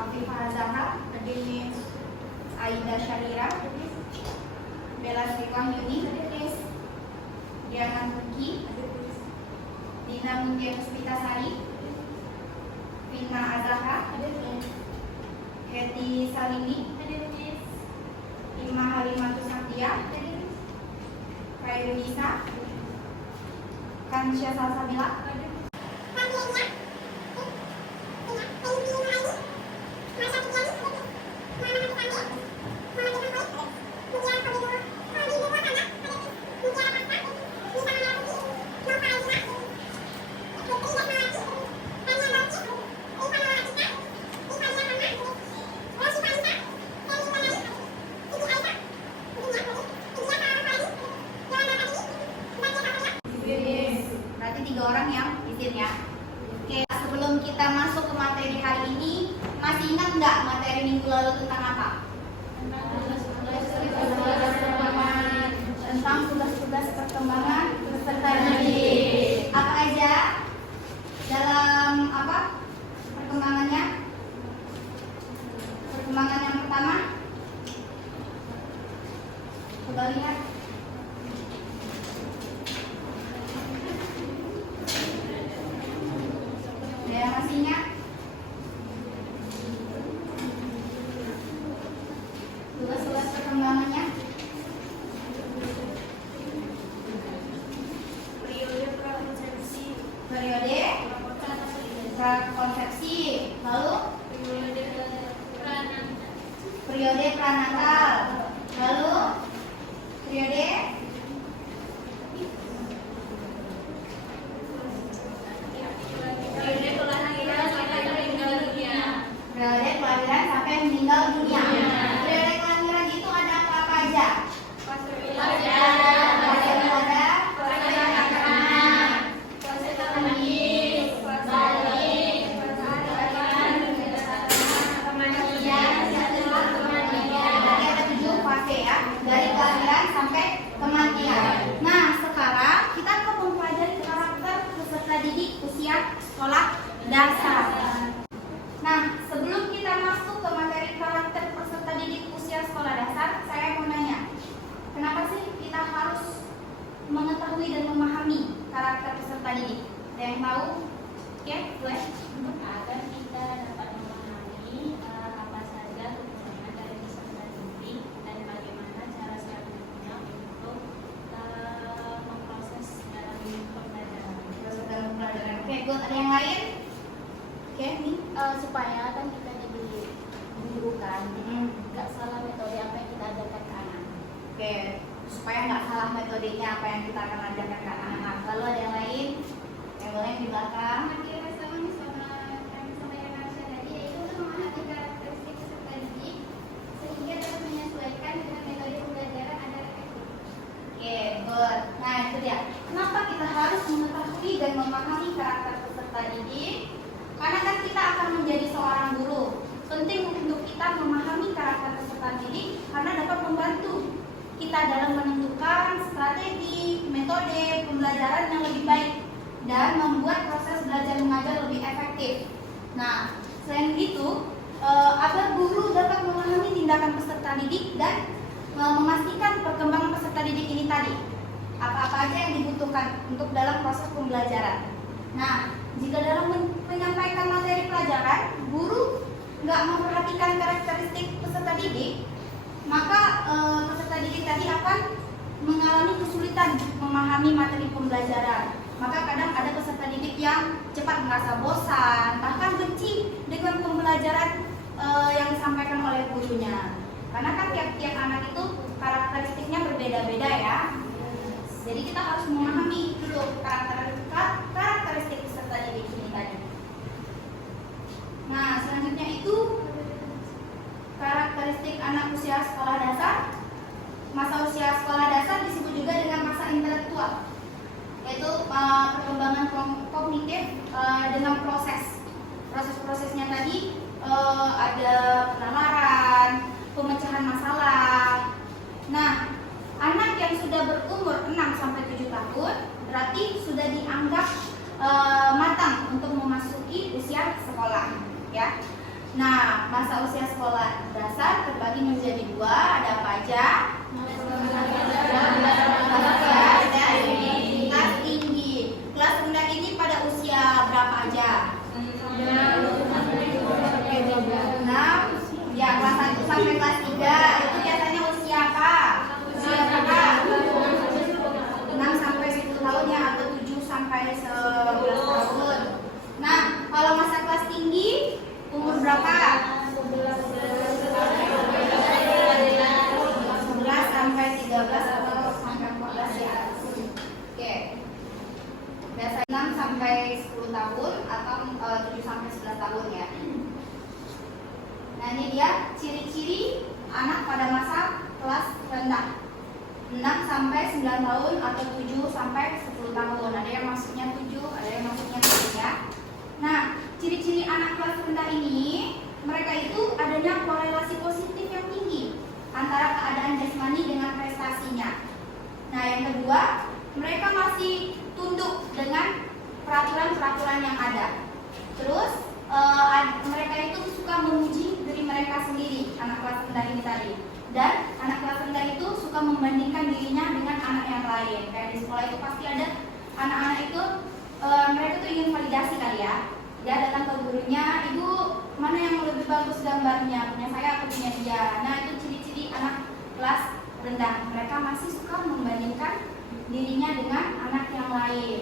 Afifah Zahra, Aida Syarira, Bella Sri Wahyuni, Diana Muki, Dina Mundia Puspitasari, Vina Azahra, Heti Salini, Ima Halimatu Saktia, Kairunisa, Kansya Salsabila, berarti 3 orang yang izin ya. Oke, sebelum kita masuk ke materi hari ini, masih ingat nggak materi minggu lalu tentang apa? Tentang tugas-tugas perkembangan peserta didik. Apa aja dalam apa perkembangannya? Perkembangan yang pertama, coba lihat. Masih ingat? Tugas-tugas perkembangannya. Periode prakonsepsi. Lalu periode pranatal. Lalu periode kelahiran sampai meninggal dunia. Periode kelahiran itu ada apa aja? Fase wilada, fase anak, fase tangis, balik, kematian, setelah kematian. Ada 7 fase ya, dari kelahiran sampai kematian. Nah, sekarang kita akan mempelajari karakter peserta didik usia sekolah dasar. Nah, sebelum kita masuk ke materi karakter peserta didik usia sekolah dasar, saya mau nanya, kenapa sih kita harus mengetahui dan memahami karakter peserta didik? Ada yang tahu? Oke, boleh. Agar kita dapat memahami apa saja kebutuhan dari peserta didik dan bagaimana cara selanjutnya untuk memproses dalam pembelajaran. Oke, good. Ada yang lain? Oke, nih. Supaya kan kita jadi guru kan, nggak salah metode apa yang kita ajarkan ke anak. Oke, supaya nggak salah metodenya apa yang kita akan ajarkan ke anak-anak. Lalu ada yang lain? Yang boleh di belakang. Oke, good. Nah, itu dia. Kenapa kita harus mengetahui dan memahami karakter peserta didik? Karena kan kita akan menjadi seorang guru. Penting untuk kita memahami karakter peserta didik karena dapat membantu kita dalam menentukan strategi, metode pembelajaran yang lebih baik dan membuat proses belajar mengajar lebih efektif. Nah, selain itu, agar guru dapat memahami tindakan peserta didik dan memastikan perkembangan peserta didik ini tadi. Apa-apa aja yang dibutuhkan untuk dalam proses pembelajaran. Nah, jika dalam menyampaikan materi pelajaran, guru nggak memperhatikan karakteristik peserta didik, maka peserta didik tadi akan mengalami kesulitan memahami materi pembelajaran. Maka kadang ada peserta didik yang cepat merasa bosan, bahkan benci dengan pembelajaran yang disampaikan oleh gurunya. Karena kan tiap-tiap anak itu karakteristiknya berbeda-beda ya. Jadi kita harus memahami dulu karakteristik peserta didik ini tadi. Nah, selanjutnya itu karakteristik anak usia sekolah dasar. Masa usia sekolah dasar disebut juga dengan masa intelektual, yaitu perkembangan kognitif dengan proses-prosesnya tadi ada penalaran, pemecahan masalah. Nah, anak yang sudah berumur 6-7 tahun berarti sudah dianggap matang untuk memasuki usia sekolah, ya. Nah, masa usia sekolah dasar terbagi menjadi dua. Ada apa aja? Kelas tinggi. Kelas rendah ini pada usia berapa aja? 6. Ya, kelas 1 sampai kelas 3 itu biasanya usia apa? Usia berapa? 6 sampai 10 tahun ya, atau 7 sampai 11 tahun. Nah, kalau masa kelas tinggi umur berapa? 11 sampai 13 atau sampai 14 ya. Oke. Biasanya 6 sampai 10 tahun atau 7 sampai 11 tahun ya. Nah, ini dia ciri-ciri anak pada masa kelas rendah. 6 sampai 9 tahun atau 7 sampai 10 tahun. Ada yang maksudnya 7, ada yang maksudnya 10 ya. Nah, ciri-ciri anak kelas rendah ini, mereka itu adanya korelasi positif yang tinggi antara keadaan jasmani dengan prestasinya. Nah, yang kedua, mereka masih tunduk dengan peraturan-peraturan yang ada. Terus, mereka itu suka memuji diri mereka sendiri, anak kelas rendah ini tadi. Dan anak kelas rendah itu suka membandingkan dirinya dengan anak yang lain. Kayak di sekolah itu pasti ada anak-anak itu, mereka tuh ingin validasi kali ya. Dia datang ke gurunya, ibu mana yang lebih bagus gambarnya, punya saya atau punya dia. Nah, itu ciri-ciri anak kelas rendah. Mereka masih suka membandingkan dirinya dengan anak yang lain.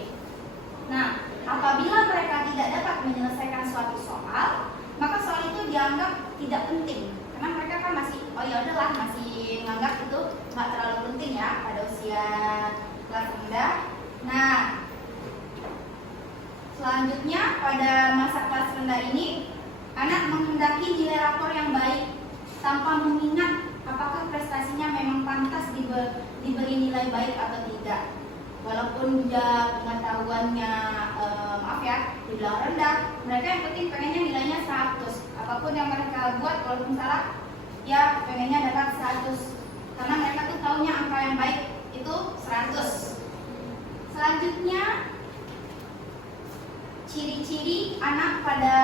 Nah, apabila mereka tidak dapat menyelesaikan suatu soal, maka soal itu dianggap tidak penting. Karena mereka kan masih, oh ya udahlah, masih menganggap itu nggak terlalu penting ya pada usia kelas rendah. Nah, selanjutnya pada masa kelas rendah ini, anak menghendaki nilai rapor yang baik tanpa mengingat apakah prestasinya memang pantas diberi nilai baik atau tidak. Walaupun dia pengetahuannya maaf ya, dibilang rendah, mereka yang penting pengennya nilainya 100. Apapun yang mereka buat, walaupun salah, ya pengennya dapat 100. Karena mereka tuh taunya angka yang baik itu 100. Selanjutnya, ciri-ciri anak pada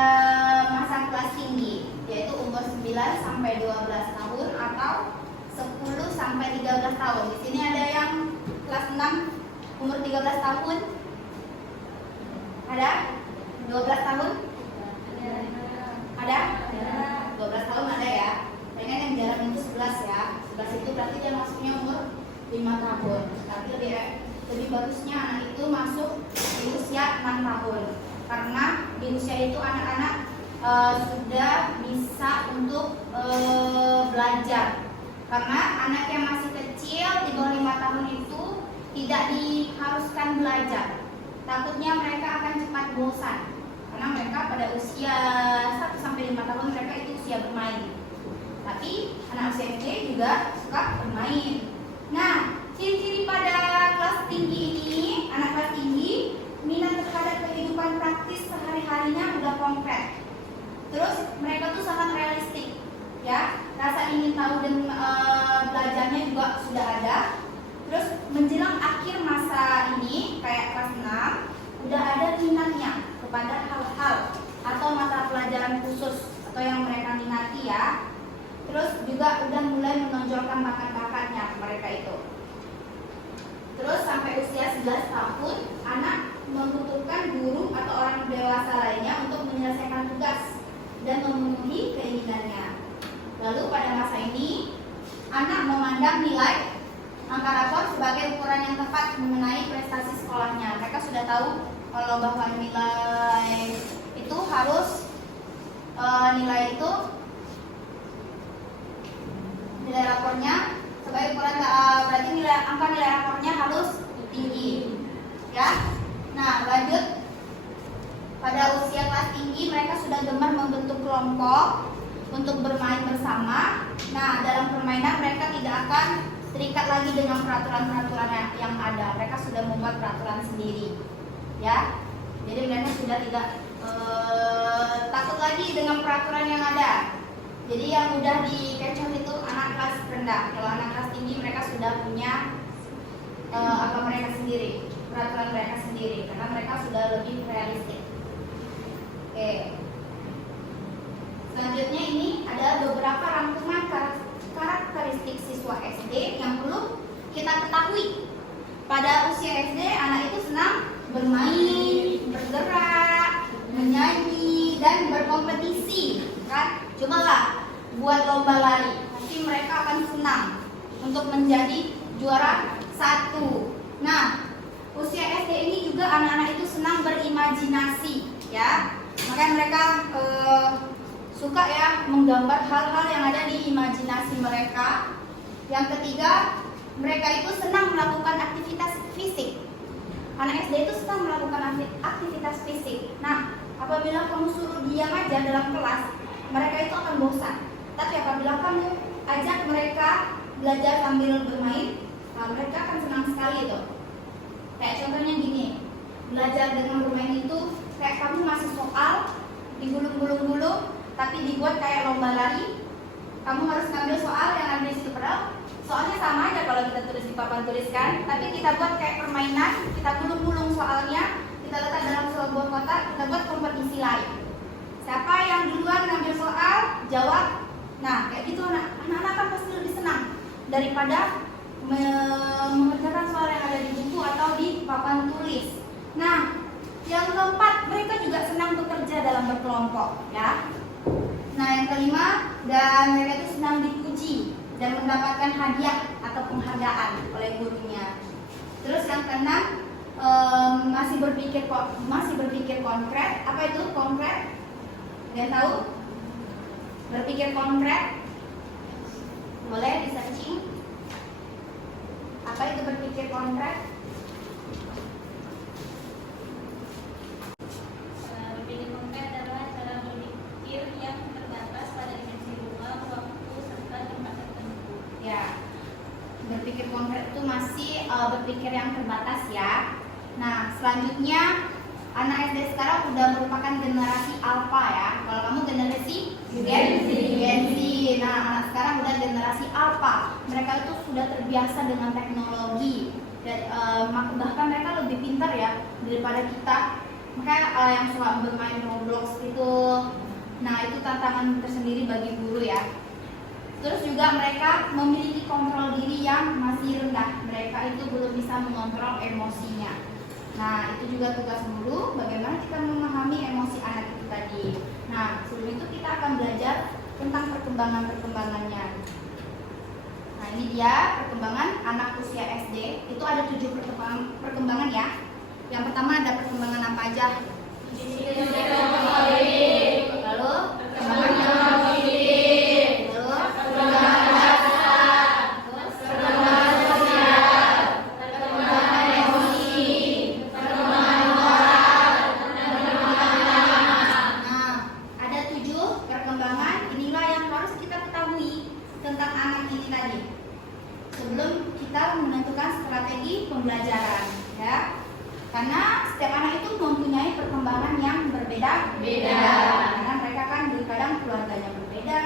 masa kelas tinggi, yaitu umur 9 sampai 12 tahun atau 10 sampai 13 tahun. Di sini ada yang kelas 6 umur 13 tahun. Ada? 12 tahun? Ada? 12 tahun ada ya. Pengen yang jarang itu 11 ya. 11 itu berarti dia masuknya umur 5 tahun. Tapi lebih bagusnya anak itu masuk di usia 6 tahun. Karena di usia itu anak-anak sudah bisa untuk belajar. Karena anak yang masih kecil di bawah 5 tahun itu tidak diharuskan belajar. Takutnya mereka akan cepat bosan. Karena mereka pada usia 1 sampai 5 tahun mereka itu usia bermain. Tapi anak usia SD juga suka bermain. Nah, ciri-ciri pada kelas tinggi ini, anak kelas tinggi, minat terhadap kehidupan praktis sehari-harinya udah konkret. Terus mereka tuh sangat realistik, ya. Rasa ingin tahu dan belajarnya juga sudah ada. Terus menjelang akhir masa ini, kayak kelas 6, udah ada minatnya kepada hal-hal atau mata pelajaran khusus atau yang mereka minati ya. Terus juga udah mulai menonjolkan bakat-bakatnya mereka itu. Terus sampai usia 11 tahun, anak membutuhkan guru atau orang dewasa lainnya untuk menyelesaikan tugas dan memenuhi keinginannya. Lalu pada masa ini, anak memandang nilai angka rapor sebagai ukuran yang tepat mengenai prestasi sekolahnya. Mereka sudah tahu kalau bahwa nilai itu harus nilai rapornya sebagai ukuran, berarti angka nilai rapornya harus tinggi, ya. Nah, lanjut pada usia kelas tinggi mereka sudah gemar membentuk kelompok untuk bermain bersama. Nah, dalam permainan mereka tidak akan terikat lagi dengan peraturan-peraturan yang ada. Mereka sudah membuat peraturan sendiri, ya. Jadi mereka sudah tidak takut lagi dengan peraturan yang ada. Jadi yang udah dikecoh itu anak kelas rendah. Kalau anak kelas tinggi mereka sudah punya mereka sendiri, peraturan mereka sendiri, karena mereka sudah lebih realistik. Oke. Selanjutnya beberapa rangkuman karakteristik siswa SD yang perlu kita ketahui. Pada usia SD, anak itu senang bermain, bergerak, menyanyi, dan berkompetisi. Kan? Cobalah buat lomba lari, pasti mereka akan senang untuk menjadi juara 1. Nah, usia SD ini juga anak-anak itu senang berimajinasi, ya. Makanya mereka suka ya menggambar hal-hal yang ada di imajinasi mereka. Yang ketiga, mereka itu senang melakukan aktivitas fisik. Anak SD itu senang melakukan aktivitas fisik. Nah, apabila kamu suruh diam aja dalam kelas, mereka itu akan bosan. Tapi apabila kamu ajak mereka belajar sambil bermain, mereka akan senang sekali tuh. Kayak contohnya gini, belajar dengan bermain itu kayak kamu ngasih soal digulung-gulung-gulung, tapi dibuat kayak lomba lari. Kamu harus ngambil soal yang ada di situ, padahal soalnya sama aja kalau kita tulis di papan tulis kan, tapi kita buat kayak permainan, kita gulung-gulung soalnya, kita letak dalam sebuah kotak, kita buat kompetisi lain. Siapa yang duluan ngambil soal, jawab. Nah, kayak gitu anak-anak kan pasti lebih senang daripada mengerjakan soal yang ada di buku atau di papan tulis. Nah, yang keempat, mereka juga senang bekerja dalam berkelompok, ya. Nah, yang kelima, dan mereka itu senang dipuji dan mendapatkan hadiah atau penghargaan oleh gurunya. Terus yang keenam, masih berpikir konkret. Apa itu konkret? Kalian tahu? Berpikir konkret? Boleh di searching. Apa itu berpikir konkret? Berpikir konkret adalah cara berpikir yang terbatas pada dimensi ruang, waktu, serta tempat tertentu. Ya, berpikir konkret itu masih berpikir yang terbatas ya. Nah, selanjutnya anak SD sekarang udah merupakan generasi alpha ya. Kalau kamu generasi Gen Z. Nah, anak sekarang udah generasi alpha. Mereka itu sudah terbiasa dengan teknologi dan bahkan mereka lebih pintar ya daripada kita. Makanya yang suka bermain Roblox itu, nah itu tantangan tersendiri bagi guru ya. Terus juga mereka memiliki kontrol diri yang masih rendah. Mereka itu belum bisa mengontrol emosinya. Nah, itu juga tugas guru, bagaimana kita memahami emosi anak itu tadi. Nah, sebelum itu kita akan belajar tentang perkembangannya. Nah, ini dia perkembangan anak usia SD. Itu ada 7 perkembangan ya. Yang pertama ada perkembangan apa aja? Lalu perkembangan kognitif. Lalu perkembangan bahasa. Terus perkembangan sosial. Perkembangan emosi. Perkembangan moral. Perkembangan anak. Nah, ada 7 perkembangan. Inilah yang harus kita ketahui tentang anak ini tadi sebelum kita menentukan strategi pembelajaran ya. Karena setiap anak itu mempunyai perkembangan yang berbeda-beda. Karena mereka kan kadang keluarganya berbeda,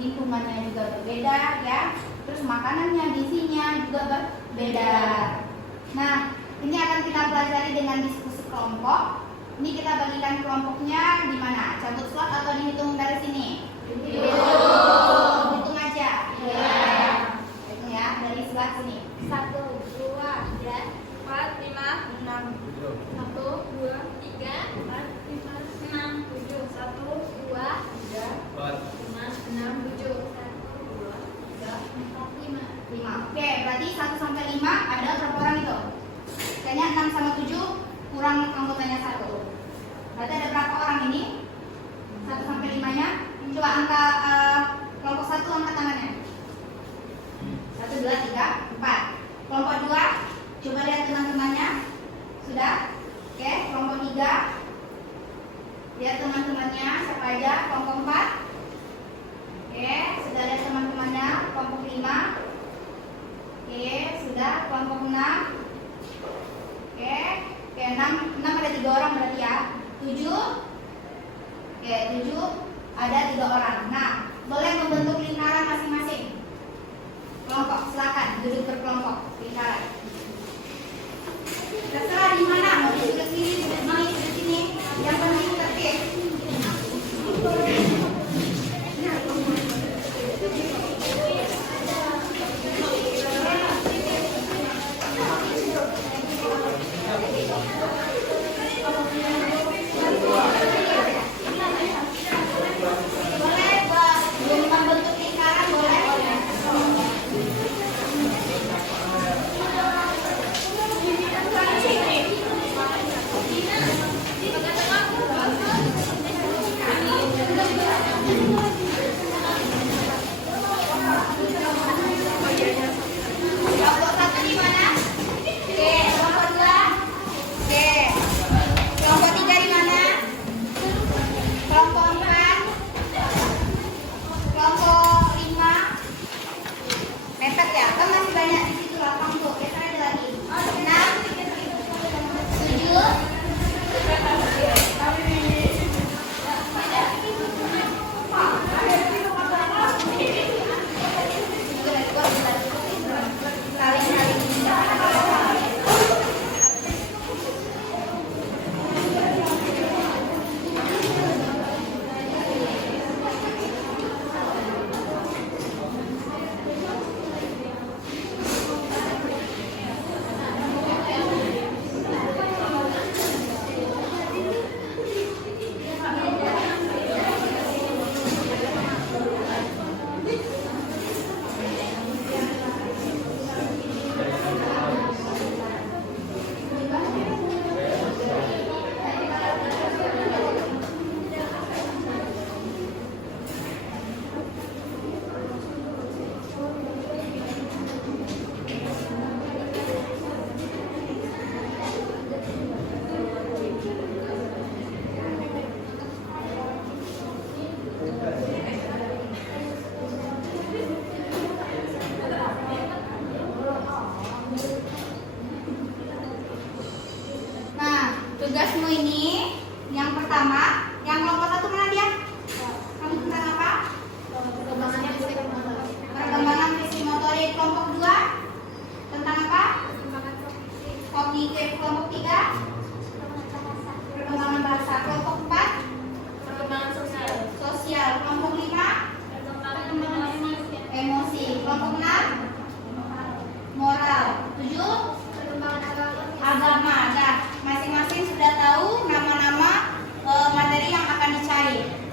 lingkungannya juga berbeda ya. Terus makanannya, gizinya juga berbeda. Nah, ini akan kita pelajari dengan diskusi kelompok. Ini kita bagikan kelompoknya di mana? Cabut slot atau dihitung dari sini? Hitung aja. Hitung ya, dari sebelah sini. 1, 2, 3, 4, 5, 6. 1, 2, 3, 4, 5, 6, 7. 1, 2, 3, 4, 5, 6, 7. 1, 2, 3, 4, 5. 5. Oke, berarti 1 sampai 5 ada berapa orang itu? Kayaknya 6 sama 7 kurang anggotanya 1. Berarti ada berapa orang ini? 1 sampai 5-nya. Coba angka kelompok 1 angkat tangannya. 1, 2, 3, 4. Kelompok 2, coba lihat teman-temannya. Sudah? Oke, kelompok 3. Lihat teman-temannya siapa aja. Kelompok 4. Oke, sudah lihat teman-temannya. Kelompok 5. Oke, sudah. Kelompok 6. Oke, 6 ada 3 orang berarti ya. 7. Oke, 7 ada 3 orang. Nah, boleh membentuk lingkaran masing-masing. Kelompok, silakan duduk berkelompok lingkaran. Terserah di mana, mau di sebelah sini, mau di sebelah sini. Yang penting tertib.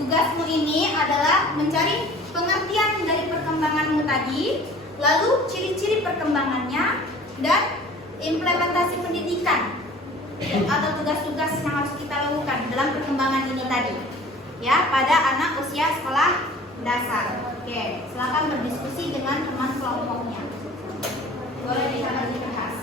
tugasmu ini adalah mencari pengertian dari perkembanganmu tadi, lalu ciri-ciri perkembangannya, dan implementasi pendidikan atau tugas-tugas yang harus kita lakukan dalam perkembangan ini tadi, ya, pada anak usia sekolah dasar. Oke, silakan berdiskusi dengan teman kelompoknya. Boleh dikatakan dibahas.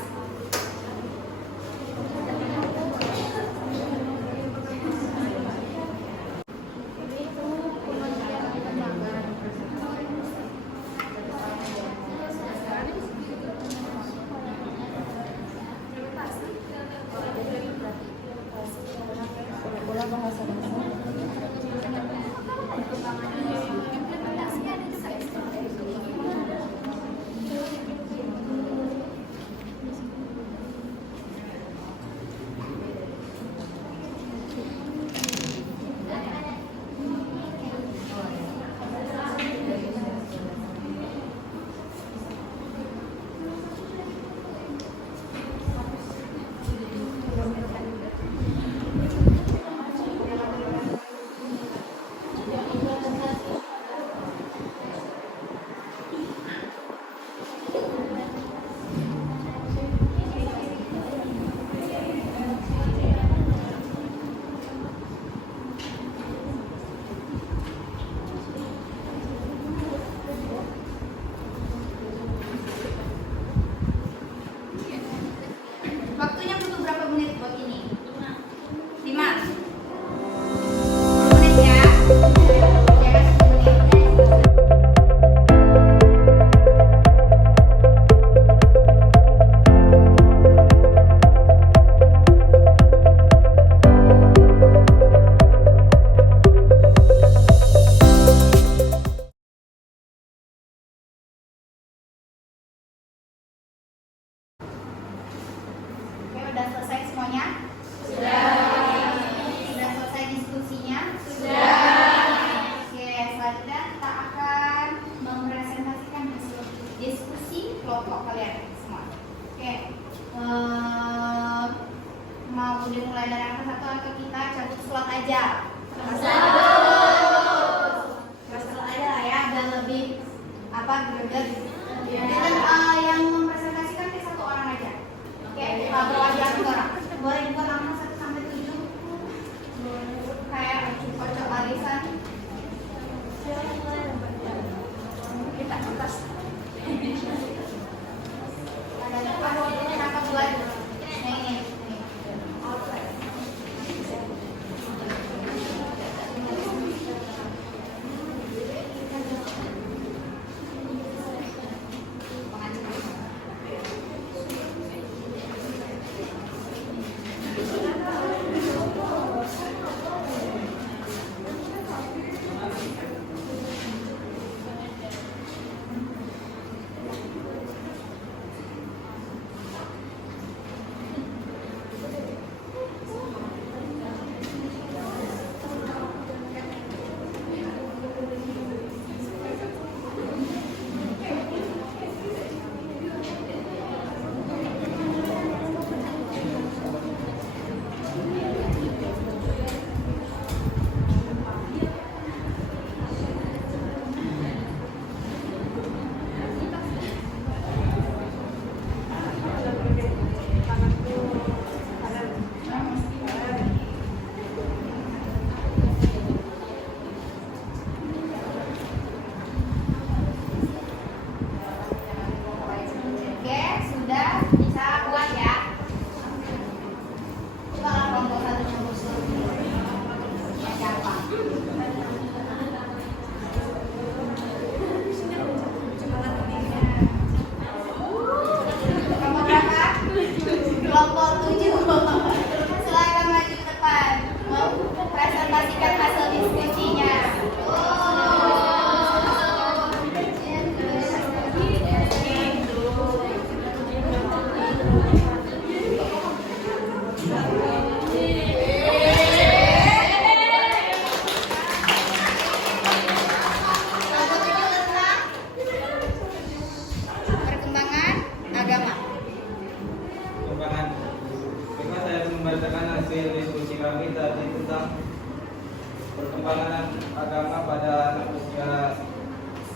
perkembangan agama pada anak usia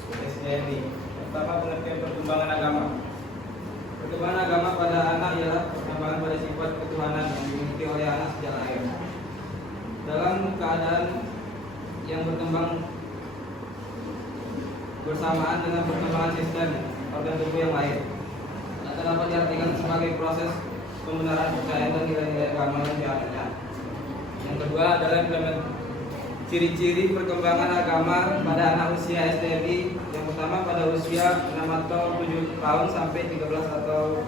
SD ini. Pertama, pengertian perkembangan agama. Perkembangan agama pada anak ialah perkembangan pada sifat ketuhanan yang dimiliki oleh anak sejak lahir. Dalam keadaan yang berkembang bersamaan dengan perkembangan sistem organ tubuh yang lain, atau dapat diartikan sebagai proses pembenaran kepercayaan dan nilai-nilai agama yang dianutnya. Yang kedua adalah ciri-ciri perkembangan agama pada anak usia STMI. Yang pertama, pada usia 6 atau 7 tahun sampai 13 atau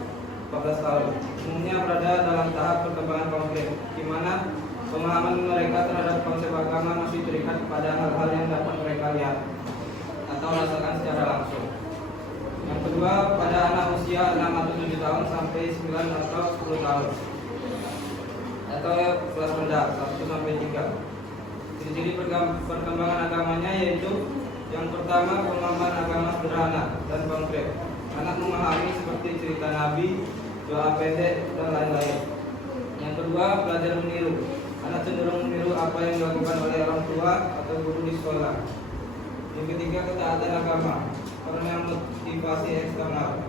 14 tahun. Umumnya berada dalam tahap perkembangan konkret, di mana pemahaman mereka terhadap konsep agama masih terikat pada hal-hal yang dapat mereka lihat atau rasakan secara langsung. Yang kedua, pada anak usia 6 atau 7 tahun sampai 9 atau 10 tahun atau kelas rendah 1 sampai 3. Ciri-ciri perkembangan agamanya yaitu yang pertama, pemahaman agama sederhana dan konkret. Anak memahami seperti cerita Nabi, doa pendek, dan lain-lain. Yang kedua, belajar meniru. Anak cenderung meniru apa yang dilakukan oleh orang tua atau guru di sekolah. Yang ketiga, ketaatan agama karena motivasi eksternal.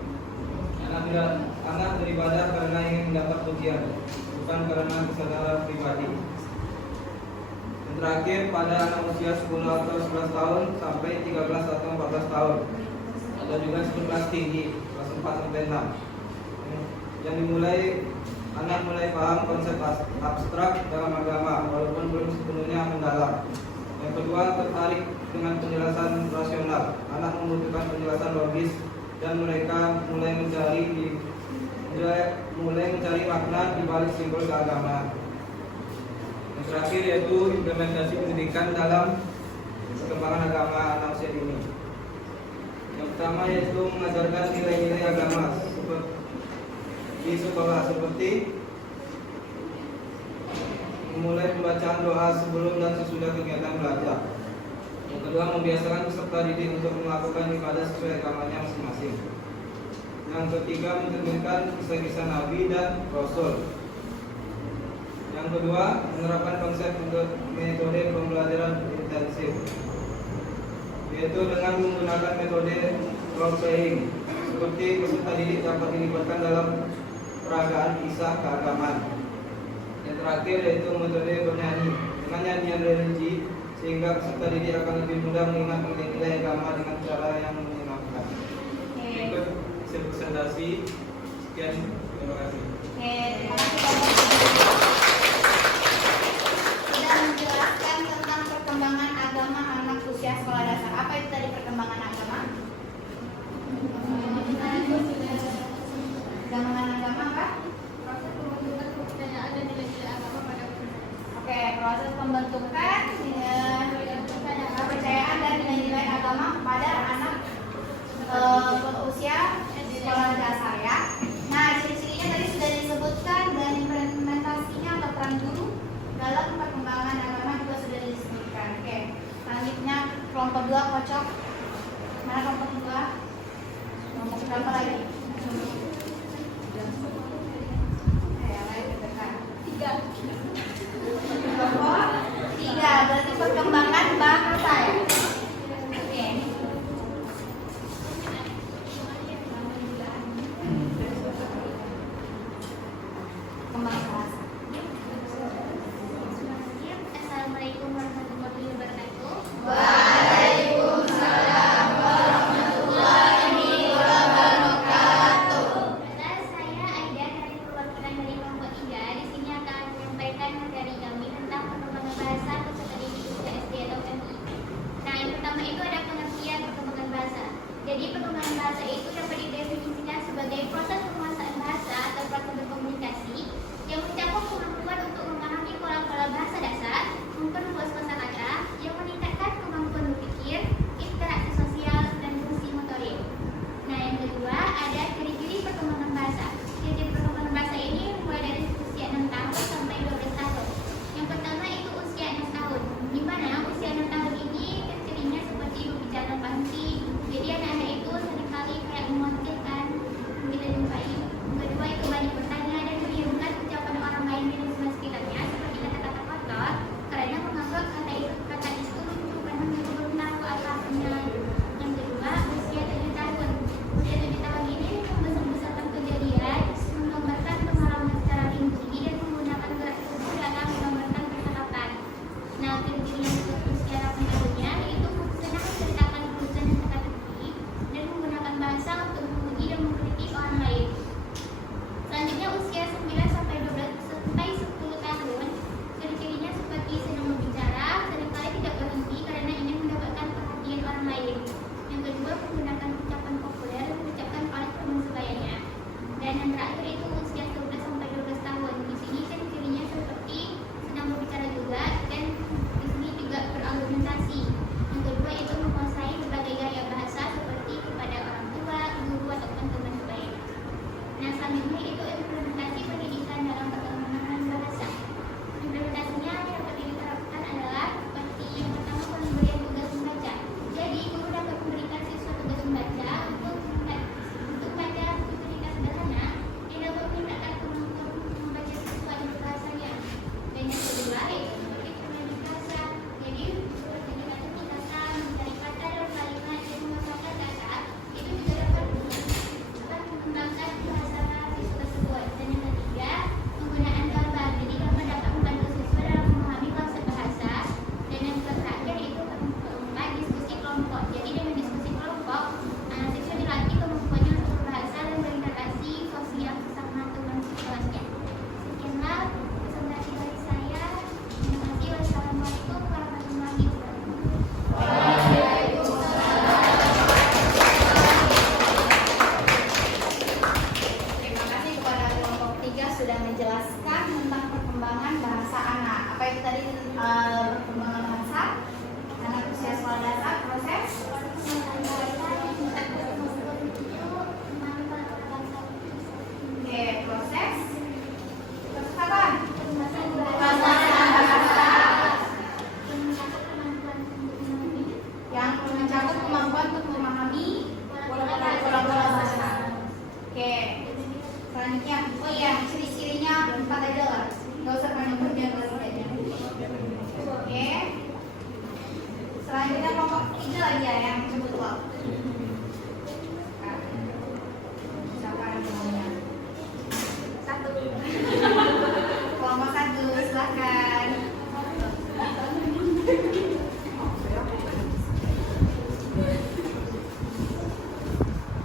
Anak beribadah karena ingin mendapat pujian, bukan karena kesadaran pribadi. Yang terakhir, pada anak usia 10 atau 11 tahun sampai 13 atau 14 tahun, atau juga sebelum kelas tinggi, kelas 4 sampai 6, yang anak mulai paham konsep abstrak dalam agama walaupun belum sepenuhnya mendalam. Yang kedua, tertarik dengan penjelasan rasional. Anak membutuhkan penjelasan logis dan mereka mulai mencari makna di balik simbol keagamaan. Yang terakhir yaitu implementasi pendidikan dalam perkembangan agama anak usia dini. Yang pertama yaitu mengajarkan nilai-nilai agama di sekolah, seperti memulai pembacaan doa sebelum dan sesudah kegiatan belajar. Yang kedua, membiasakan peserta didik untuk melakukan ibadah sesuai agamanya masing-masing. Yang ketiga, mencerminkan kisah-kisah Nabi dan Rasul. Yang kedua, menerapkan konsep untuk metode pembelajaran intensif, yaitu dengan menggunakan metode role playing, seperti peserta didik dapat dilibatkan dalam peragaan kisah keagamaan. Yang terakhir yaitu metode bernyanyi dengan nyanyian religi, sehingga peserta didik akan lebih mudah mengingat nilai-nilai agama dengan cara yang menyenangkan. Ikut saya presentasi. Sekian, terima kasih. Terima kasih Bapak. Sudah menjelaskan tentang perkembangan agama anak usia sekolah dasar. Apa itu tadi perkembangan agama? Perkembangan agama apa? Proses pembentukan kepercayaan dan nilai-nilai agama pada Oke, proses pembentukan kepercayaan dan nilai-nilai agama pada anak usia sekolah dasar ya. Nah, ciri-cirinya tadi sudah disebutkan dan implementasinya atau peran guru dalam perkembangan agama juga sudah disebutkan. Oke, selanjutnya kelompok 2 kocok. Mana kelompok 2? Kelompok berapa lagi? 3. Kelompok 3 berarti perkembangan bahasa ya. Oke. Kembang bahasa. Assalamualaikum warahmatullahi wabarakatuh. Waalaikumsalam warahmatullahi wabarakatuh. Saya Aida dari perwakilan dari kelompok 3. Di sini akan menyampaikan materi kami tentang perkembangan bahasa peserta didik usia SD atau MI. Nah, yang pertama itu ada pengertian perkembangan bahasa. Jadi perkembangan bahasa itu dapat didefinisikan sebagai proses penguasaan bahasa atau proses berkomunikasi yang mencakup kemampuan untuk memahami pola-pola bahasa dasar, memperluas kosakata, yang meningkatkan kemampuan berpikir, interaksi sosial, dan fungsi motorik. Nah, yang kedua ada ciri-ciri perkembangan bahasa. Ciri-ciri perkembangan bahasa ini mulai dari usia 6 tahun sampai 12 tahun. Yang pertama itu usia 6 tahun, di mana usia 6 tahun ini cirinya seperti berbicara tanpa henti. Jadi anak-anak itu seringkali kayak mewakilkan kita jumpai Selanjutnya kelompok 3 lagi ya yang betul. Siapa yang maunya? 1. Kelompok 1 silakan.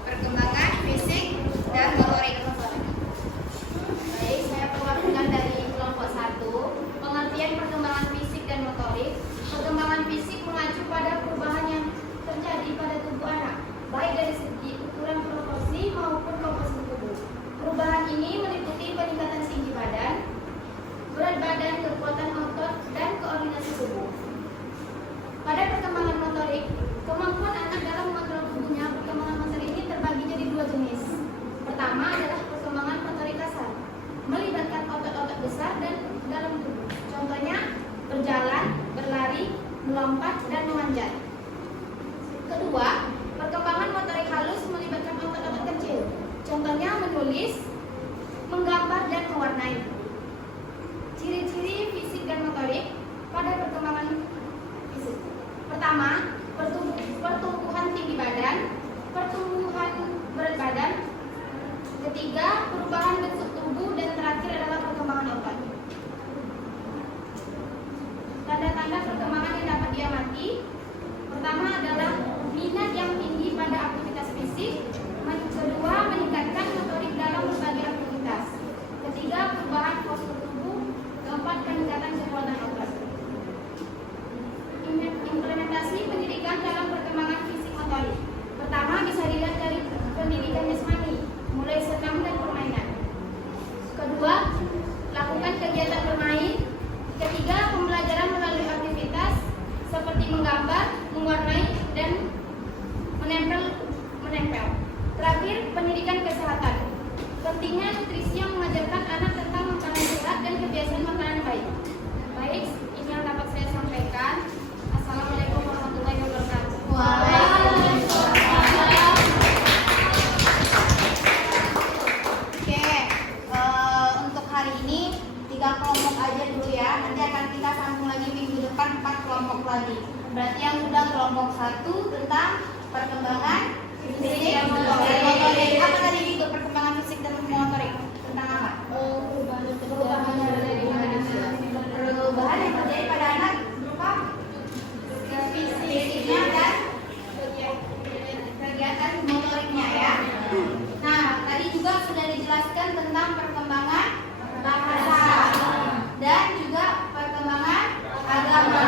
Perkembangan fisik dan motorik. Baik, saya perwakilan dari kelompok 1. Pengertian perkembangan fisik dan motorik. Perkembangan fisik mengacu pada perubahan yang terjadi pada tubuh anak, baik dari segi ukuran proporsi maupun komposisi tubuh. Perubahan ini meliputi peningkatan tinggi badan, berat badan, kekuatan otot, dan koordinasi tubuh. Pada perkembangan motorik, kemampuan anak dalam mengontrol tubuhnya. Perkembangan motorik ini terbagi jadi 2 jenis. Pertama adalah perkembangan motorik kasar, melibatkan otot-otot besar dan dalam tubuh. Contohnya berjalan, berlari, melompat, dan memanjat. Kedua, perkembangan motorik halus melibatkan otot-otot kecil. Contohnya menulis, menggambar, dan mewarnai. Ciri-ciri fisik dan motorik pada perkembangan fisik. Pertama, pertumbuhan tinggi badan, pertumbuhan berat badan. Ketiga, perubahan bentuk tubuh, dan terakhir adalah perkembangan otot. Tanda-tanda perkembangan yang dapat diamati. Pertama adalah minat yang tinggi pada aktivitas fisik. Kedua, meningkatkan motorik dalam berbagai aktivitas. Ketiga, perubahan postur tubuh. Keempat, peningkatan kekuatan otot. Implementasi pendidikan dalam perkembangan fisik motorik. Pertama, bisa dilihat dari pendidikan jasmani, mulai senam dan permainan. Kedua, lakukan kegiatan bermain. Ketiga, pembelajaran melalui aktivitas seperti menggambar, mewarnai, dan menempel. Terakhir, pendidikan kesehatan. Pentingnya nutrisi yang mengajarkan anak tentang makanan sehat dan kebiasaan makanan baik. Baik, ini yang dapat saya sampaikan. Assalamualaikum warahmatullahi wabarakatuh. Oke, untuk hari ini 3 kelompok aja dulu ya. Nanti akan kita sambung lagi minggu depan 4 kelompok lagi. Berarti yang udah kelompok 1 tentang perkembangan fisik dan motorik. Apa tadi itu perkembangan fisik dan motorik? Tentang apa? Perubahan yang terjadi pada anak berupa fisiknya dan kegiatan motoriknya ya. Nah, tadi juga sudah dijelaskan tentang perkembangan bahasa dan juga perkembangan agama.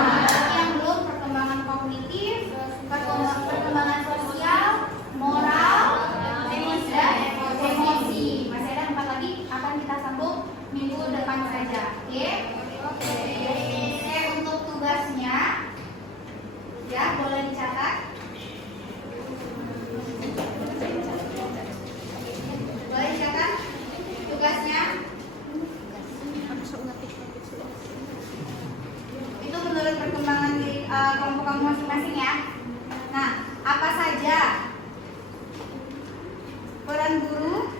Yang belum perkembangan kognitif, perkembangan sosial, moral, dan emosi. Masih ada 4 lagi akan kita sambung minggu depan saja. Oke? Untuk tugasnya ya boleh dicatat. Boleh dicatat tugasnya. Itu menurut perkembangan di kelompok kamu masing-masing ya. Nah, apa saja peran guru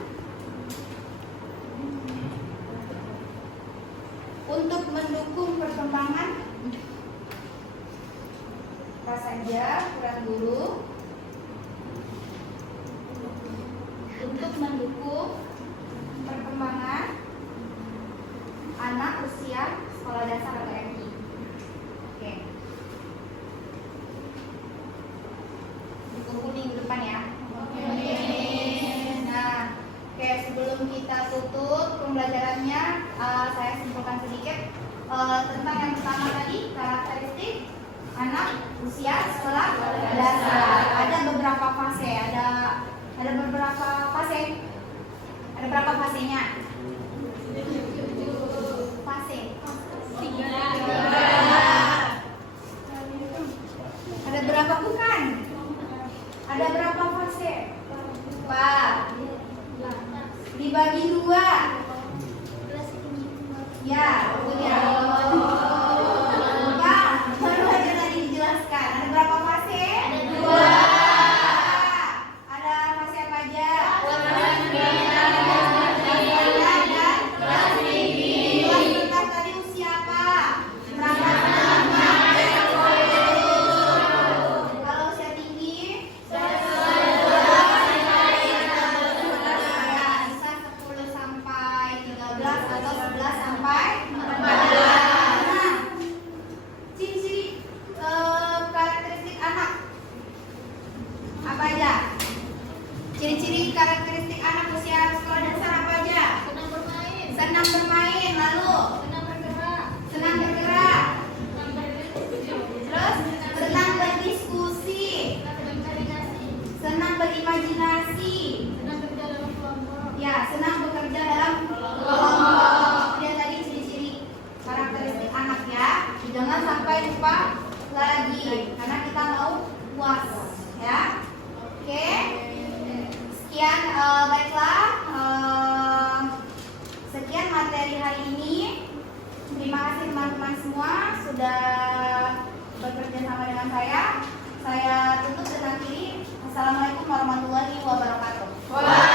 untuk mendukung perkembangan? Apa saja peran guru untuk mendukung perkembangan anak usia sekolah dasar atau MI? Oke. Ditunggu minggu depan ya. Nah, oke, sebelum kita tutup pembelajarannya, saya simpulkan sedikit tentang yang pertama tadi, karakteristik anak usia sekolah dasar. Ada beberapa fase, ada beberapa fase. Ada berapa fasenya? Fase. 3. Ada berapa bukan? Ada berapa fase? 4. Dibagi 2. Ya, ya. Baru aja tadi dijelaskan. Ada berapa fase? Ada 2. Ada fase apa aja? Tadi usia apa? Berapa? lagi karena kita mau puas ya. Oke. Sekian baiklah sekian materi hari ini. Terima kasih teman-teman semua sudah bekerja sama dengan saya. Saya tutup dan akhiri. Assalamualaikum warahmatullahi wabarakatuh.